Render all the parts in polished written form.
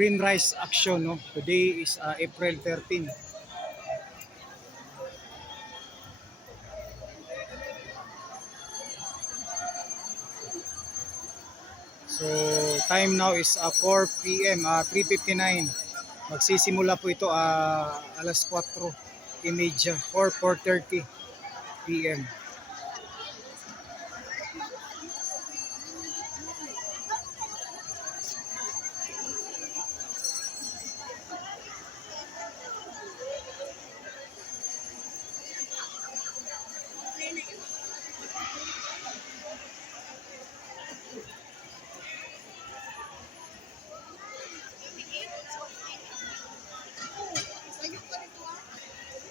Green Rice Action, no? Today is April 13. So time now is 4 p.m. 3:59. Magsisimula po ito alas 4:30 or 4:30 p.m.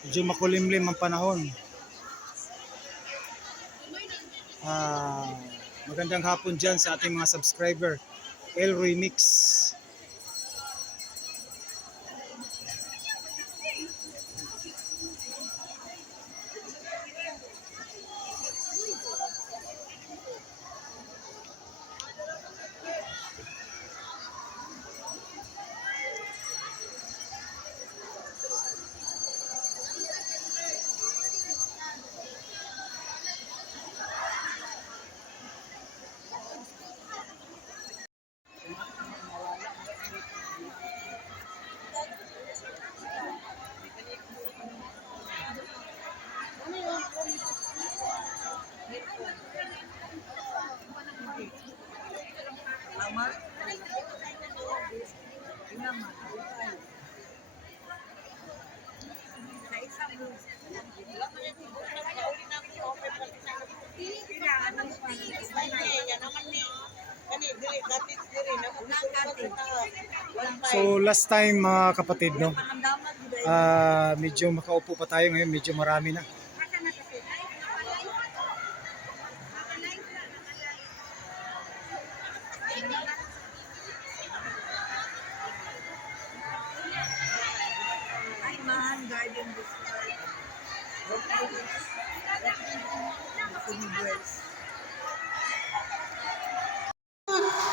Medyo makulimlim ang panahon. Magandang hapon dyan sa ating mga subscriber. Elroy Mix. So last time mga kapatid, no, medyo makaupo pa tayo ngayon, medyo marami na.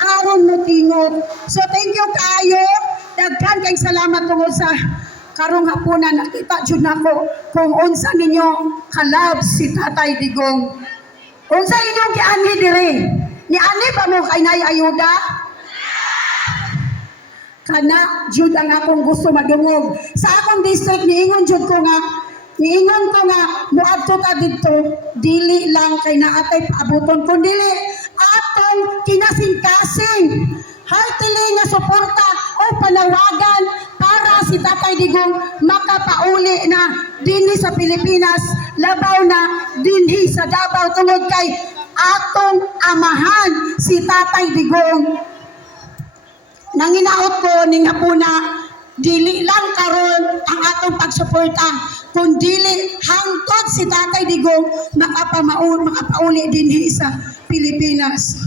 Aron mo tingog. So thank you kayo. Daghan kay salamat tungod sa karong hapunan. Nakita jud nako kung unsa ninyo kalab si Tatay Digong. Unsa inyong giani diri? Ni ani ba mo kay nay ayuda? Kana jud ang akong gusto madungog. Sa akong district niingon jud ko nga muadto ta dito dili lang kay naatay paabuton kun dili atong kinasing-kasing heartily nga suporta o panawagan para si Tatay Digong makapauli na dinhi sa Pilipinas, labaw na dinhi sa Davao tungod kay atong amahan si Tatay Digong. Nanginaot ko ning hapuna dili lang karon ang atong pagsuporta kun dili hangtod si Tatay Digong makapauli dinhi sa Pilipinas.